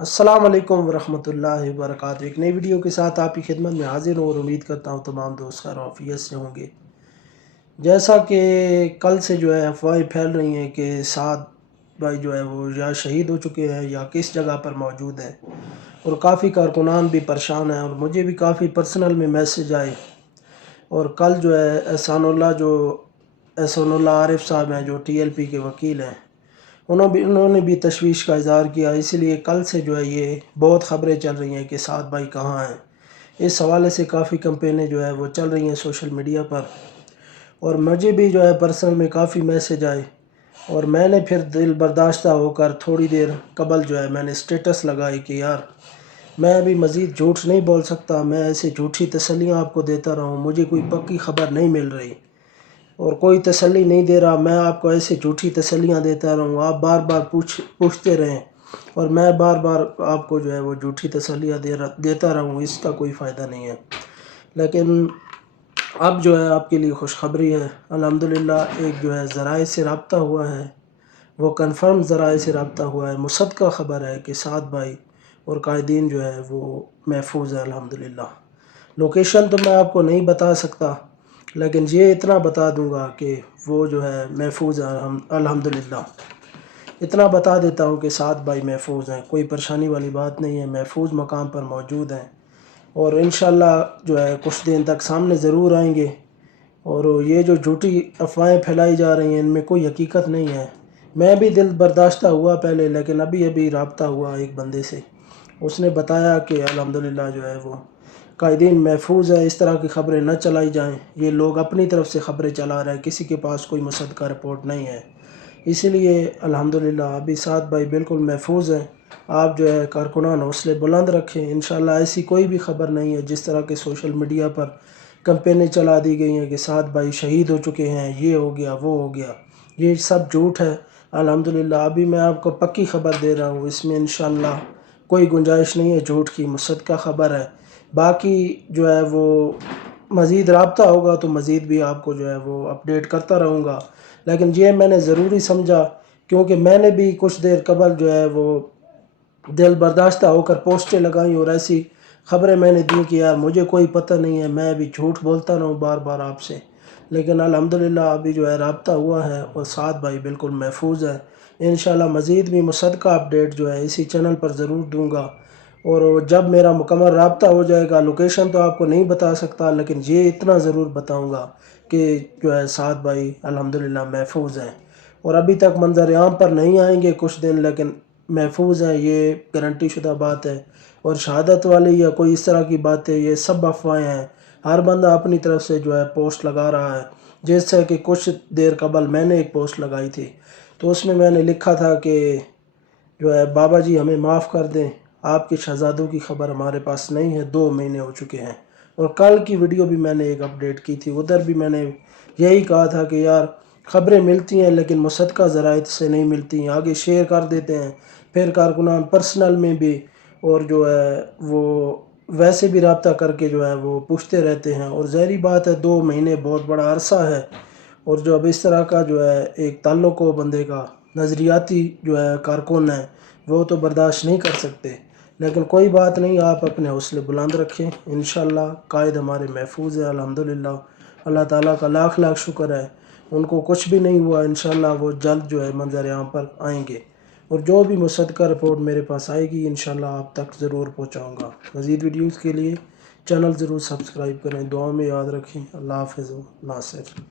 السلام علیکم ورحمۃ اللہ وبرکاتہ۔ ایک نئی ویڈیو کے ساتھ آپ کی خدمت میں حاضر ہوں اور امید کرتا ہوں تمام دوست خیر و عافیت سے ہوں گے۔ جیسا کہ کل سے جو ہے افواہیں پھیل رہی ہیں کہ سعد بھائی جو ہے وہ یا شہید ہو چکے ہیں یا کس جگہ پر موجود ہیں، اور کافی کارکنان بھی پریشان ہیں، اور مجھے بھی کافی پرسنل میں میسج آئے۔ اور کل جو ہے احسان اللہ عارف صاحب ہیں جو TLP کے وکیل ہیں، انہوں نے بھی تشویش کا اظہار کیا۔ اسی لیے کل سے جو ہے یہ بہت خبریں چل رہی ہیں کہ سعد بھائی کہاں ہیں۔ اس حوالے سے کافی کمپینیں جو ہے وہ چل رہی ہیں سوشل میڈیا پر، اور مجھے بھی جو ہے پرسنل میں کافی میسج آئے، اور میں نے پھر دل برداشتہ ہو کر تھوڑی دیر قبل جو ہے میں نے اسٹیٹس لگائی کہ یار میں ابھی مزید جھوٹ نہیں بول سکتا، میں ایسے جھوٹی تسلیاں آپ کو دیتا رہا ہوں، مجھے کوئی پکی خبر نہیں مل رہی اور کوئی تسلی نہیں دے رہا، میں آپ کو ایسے جھوٹی تسلیاں دیتا رہوں، آپ بار بار پوچھتے رہیں اور میں بار بار آپ کو جو ہے وہ جھوٹی تسلیاں دیتا رہوں، اس کا کوئی فائدہ نہیں ہے۔ لیکن اب جو ہے آپ کے لیے خوشخبری ہے، الحمدللہ ایک جو ہے ذرائع سے رابطہ ہوا ہے، وہ کنفرم ذرائع سے رابطہ ہوا ہے، مصدقہ خبر ہے کہ سعد بھائی اور قائدین جو ہے وہ محفوظ ہے الحمدللہ۔ لوکیشن تو میں آپ کو نہیں بتا سکتا، لیکن یہ اتنا بتا دوں گا کہ وہ جو ہے محفوظ ہے الحمدللہ۔ اتنا بتا دیتا ہوں کہ سعد بھائی محفوظ ہیں، کوئی پریشانی والی بات نہیں ہے، محفوظ مقام پر موجود ہیں، اور انشاءاللہ جو ہے کچھ دن تک سامنے ضرور آئیں گے۔ اور یہ جو جھوٹی افواہیں پھیلائی جا رہی ہیں ان میں کوئی حقیقت نہیں ہے۔ میں بھی دل برداشتہ ہوا پہلے، لیکن ابھی رابطہ ہوا ایک بندے سے، اس نے بتایا کہ الحمدللہ جو ہے وہ قائدین محفوظ ہے، اس طرح کی خبریں نہ چلائی جائیں، یہ لوگ اپنی طرف سے خبریں چلا رہے ہیں، کسی کے پاس کوئی مصدقہ رپورٹ نہیں ہے۔ اسی لیے الحمدللہ ابھی سعد بھائی بالکل محفوظ ہیں۔ آپ جو ہے کارکنان حوصلے بلند رکھیں، انشاءاللہ ایسی کوئی بھی خبر نہیں ہے جس طرح کے سوشل میڈیا پر کمپینیں چلا دی گئی ہیں کہ سعد بھائی شہید ہو چکے ہیں، یہ ہو گیا وہ ہو گیا، یہ سب جھوٹ ہے۔ الحمدللہ ابھی میں آپ کو پکی خبر دے رہا ہوں، اس میں انشاءاللہ کوئی گنجائش نہیں ہے جھوٹ کی، مصدقہ خبر ہے۔ باقی جو ہے وہ مزید رابطہ ہوگا تو مزید بھی آپ کو جو ہے وہ اپڈیٹ کرتا رہوں گا، لیکن یہ میں نے ضروری سمجھا کیونکہ میں نے بھی کچھ دیر قبل جو ہے وہ دل برداشتہ ہو کر پوسٹیں لگائیں اور ایسی خبریں میں نے دی کہ یار مجھے کوئی پتہ نہیں ہے، میں ابھی جھوٹ بولتا رہوں بار بار آپ سے، لیکن الحمدللہ ابھی جو ہے رابطہ ہوا ہے اور سعد بھائی بالکل محفوظ ہے۔ انشاءاللہ مزید بھی مصدقہ اپڈیٹ جو ہے اسی چینل پر ضرور دوں گا، اور جب میرا مکمل رابطہ ہو جائے گا، لوکیشن تو آپ کو نہیں بتا سکتا، لیکن یہ اتنا ضرور بتاؤں گا کہ جو ہے سعد بھائی الحمدللہ محفوظ ہیں، اور ابھی تک منظر عام پر نہیں آئیں گے کچھ دن، لیکن محفوظ ہیں، یہ گارنٹی شدہ بات ہے۔ اور شہادت والی یا کوئی اس طرح کی باتیں یہ سب افواہیں ہیں، ہر بندہ اپنی طرف سے جو ہے پوسٹ لگا رہا ہے۔ جیسے کہ کچھ دیر قبل میں نے ایک پوسٹ لگائی تھی تو اس میں نے لکھا تھا کہ جو ہے بابا جی ہمیں معاف کر دیں، آپ کے شہزادوں کی خبر ہمارے پاس نہیں ہے، 2 مہینے ہو چکے ہیں۔ اور کل کی ویڈیو بھی میں نے ایک اپڈیٹ کی تھی، ادھر بھی میں نے یہی کہا تھا کہ یار خبریں ملتی ہیں لیکن مصدقہ ذرائع سے نہیں ملتی ہیں، آگے شیئر کر دیتے ہیں، پھر کارکنان پرسنل میں بھی اور جو ہے وہ ویسے بھی رابطہ کر کے جو ہے وہ پوچھتے رہتے ہیں، اور ظاہری بات ہے 2 مہینے بہت بڑا عرصہ ہے، اور جو اب اس طرح کا جو ہے ایک تعلق ہو بندے کا، نظریاتی جو ہے کارکن ہے، وہ تو برداشت نہیں کر سکتے۔ لیکن کوئی بات نہیں، آپ اپنے حوصلے بلند رکھیں، انشاءاللہ قائد ہمارے محفوظ ہے الحمدللہ۔ اللہ تعالیٰ کا لاکھ لاکھ شکر ہے، ان کو کچھ بھی نہیں ہوا، انشاءاللہ وہ جلد جو ہے منظر عام پر آئیں گے، اور جو بھی مصدقہ رپورٹ میرے پاس آئے گی انشاءاللہ آپ تک ضرور پہنچاؤں گا۔ مزید ویڈیوز کے لیے چینل ضرور سبسکرائب کریں، دعاؤں میں یاد رکھیں۔ اللہ حافظ و ناصر۔